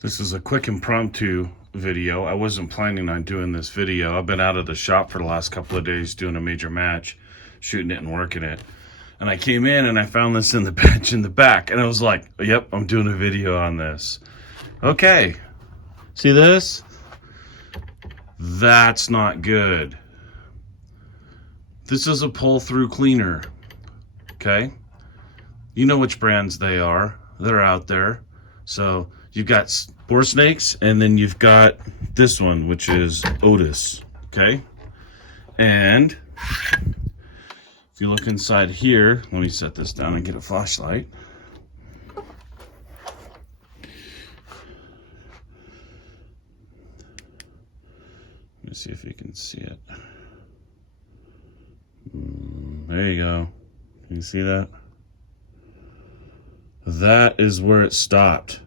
This is a quick impromptu video. I wasn't planning on doing this video. I've been out of the shop for the last couple of days doing a major match, shooting it and working it. And I came in and I found this in the bench in the back. And I was like, yep, I'm doing a video on this. Okay. See this? That's not good. This is a pull-through cleaner. Okay? You know which brands they are. They're out there. So you've got Bore Snakes, and then you've got this one, which is Otis. Okay? And if you look inside here, let me set this down and get a flashlight. Let me see if you can see it. There you go. Can you see that? That is where it stopped.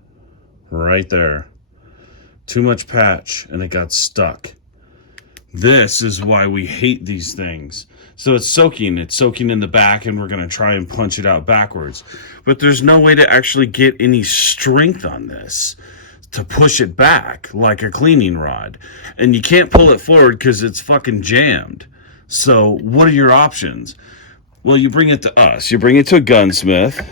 Right there. Too much patch and it got stuck. This is why we hate these things. So it's soaking in the back, and we're going to try and punch it out backwards. But there's no way to actually get any strength on this to push it back like a cleaning rod. And you can't pull it forward because it's fucking jammed. So what are your options? Well, you bring it to us. You bring it to a gunsmith,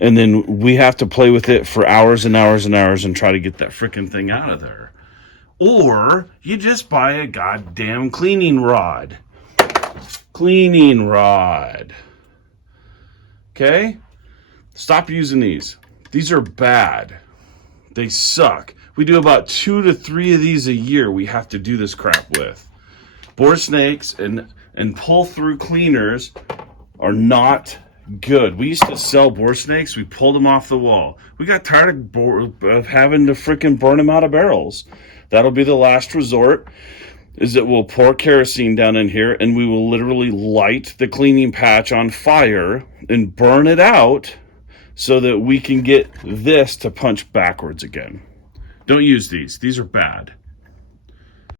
and then we have to play with it for hours and hours and hours and try to get that freaking thing out of there. Or you just buy a goddamn cleaning rod. Cleaning rod. Okay? Stop using these. These are bad. They suck. We do about 2 to 3 of these a year we have to do this crap with. Bore Snakes and pull-through cleaners are not good. We used to sell Bore Snakes. We pulled them off the wall. We got tired of having to freaking burn them out of barrels. That'll be the last resort, is that we'll pour kerosene down in here and we will literally light the cleaning patch on fire and burn it out so that we can get this to punch backwards again. Don't use these. These are bad.